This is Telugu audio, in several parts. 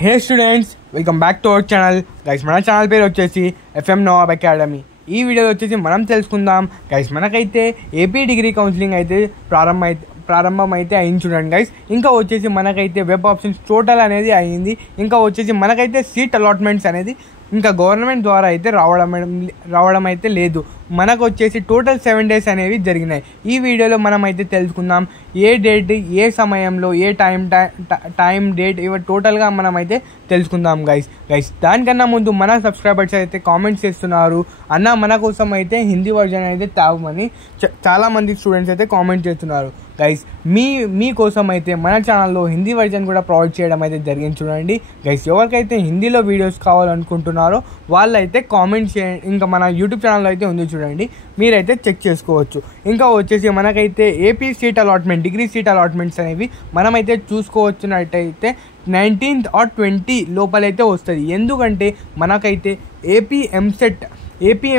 Hey students, welcome back to our channel. Guys, మన ఛానల్ పేరు వచ్చేసి FM నవాబ్ అకాడమీ. ఈ వీడియోలో వచ్చేసి మనం తెలుసుకుందాం గైస్, మనకైతే ఏపీ డిగ్రీ కౌన్సిలింగ్ అయితే ప్రారంభం అయితే అయింది చూడండి గైస్. ఇంకా వచ్చేసి మనకైతే వెబ్ ఆప్షన్స్ టోటల్ అనేది అయ్యింది. ఇంకా వచ్చేసి మనకైతే సీట్ అలాట్మెంట్స్ అనేది ఇంకా గవర్నమెంట్ ద్వారా అయితే రావడం అయితే లేదు. మనకు వచ్చేసి టోటల్ 7 days అనేవి జరిగినాయి. ఈ వీడియోలో మనం అయితే తెలుసుకుందాం ఏ డేట్, ఏ సమయంలో, ఏ టైం డేట్ ఇవి టోటల్గా మనం అయితే తెలుసుకుందాం గైస్. దానికన్నా ముందు మన సబ్స్క్రైబర్స్ అయితే కామెంట్స్ చేస్తున్నారు, అన్న మన కోసం అయితే హిందీ వర్జన్ అయితే తావమని చాలామంది స్టూడెంట్స్ అయితే కామెంట్ చేస్తున్నారు గైస్. మీకోసం అయితే మన ఛానల్లో హిందీ వర్జన్ కూడా ప్రొవైడ్ చేయడం అయితే జరిగింది చూడండి గైస్. ఎవరికైతే హిందీలో వీడియోస్ కావాలనుకుంటున్నారో వాళ్ళైతే కామెంట్ చేయండి. ఇంకా మన యూట్యూబ్ ఛానల్లో అయితే ఉంది చూడండి, మీరైతే చెక్ చేసుకోవచ్చు. ఇంకా వచ్చేసి మనకైతే AP seat allotment, degree seat allotments అనేవి మనమైతే చూసుకోవచ్చునట్టయితే 19th or 20 లోపలైతే వస్తుంది. ఎందుకంటే మనకైతే ఏపీ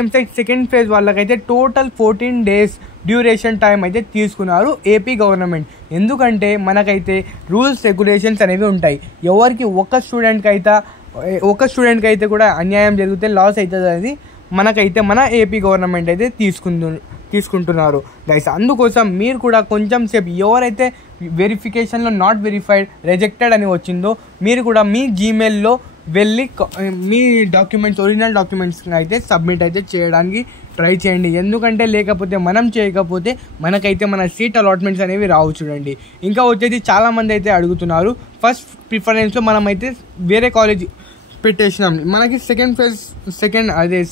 ఎంసెట్ సెకండ్ ఫేజ్ వాళ్ళకైతే టోటల్ 14 days డ్యూరేషన్ టైం అయితే తీసుకున్నారు ఏపీ గవర్నమెంట్. ఎందుకంటే మనకైతే రూల్స్ రెగ్యులేషన్స్ అనేవి ఉంటాయి. ఎవరికి ఒక స్టూడెంట్కి అయితే కూడా అన్యాయం జరిగితే లాస్ అవుతుంది అనేది మనకైతే మన ఏపీ గవర్నమెంట్ అయితే తీసుకుంటున్నారు గైస్. అందుకోసం మీరు కూడా కొంచెం సేపు ఎవరైతే వెరిఫికేషన్లో నాట్ వెరిఫైడ్, రిజెక్టెడ్ అని వచ్చిందో మీరు కూడా మీ జీమెయిల్లో వెళ్ళి మీ ఒరిజినల్ డాక్యుమెంట్స్ అయితే సబ్మిట్ అయితే చేయడానికి ట్రై చేయండి. ఎందుకంటే లేకపోతే మనం చేయకపోతే మనకైతే మన సీట్ అలాట్మెంట్స్ అనేవి రావు చూడండి. ఇంకా వచ్చేసి చాలామంది అయితే ఫస్ట్ ప్రిఫరెన్స్లో మనమైతే వేరే కాలేజ్ పెట్టేసినాం, మనకి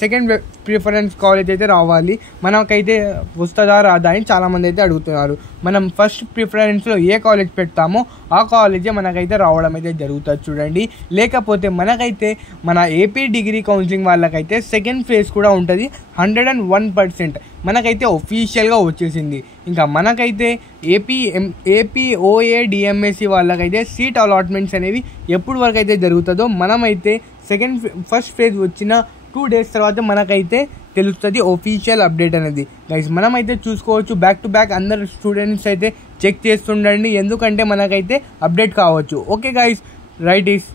సెకండ్ ప్రిఫరెన్స్ కాలేజ్ అయితే రావాలి, మనకైతే వస్తుందా రాదా అని చాలామంది అయితే అడుగుతున్నారు. మనం ఫస్ట్ ప్రిఫరెన్స్లో ఏ కాలేజ్ పెడతామో ఆ కాలేజే మనకైతే రావడం అయితే జరుగుతుంది చూడండి. లేకపోతే మనకైతే మన ఏపీ డిగ్రీ కౌన్సిలింగ్ వాళ్ళకైతే సెకండ్ ఫేజ్ కూడా ఉంటుంది. 101% మనకైతే ఒఫీషియల్గా వచ్చేసింది. ఇంకా మనకైతే ఏపీ OADMSC వాళ్ళకైతే సీట్ అలాట్మెంట్స్ అనేవి ఎప్పుడు వరకు అయితే జరుగుతుందో మనమైతే ఫస్ట్ ఫేజ్ వచ్చిన 2 days తర్వాత మనకైతే తెలుస్తుంది ఒఫీషియల్ అప్డేట్ అనేది గైస్. మనమైతే చూసుకోవచ్చు, బ్యాక్ టు బ్యాక్ అందరు స్టూడెంట్స్ అయితే చెక్ చేస్తుండండి, ఎందుకంటే మనకైతే అప్డేట్ కావచ్చు. Okay guys, right is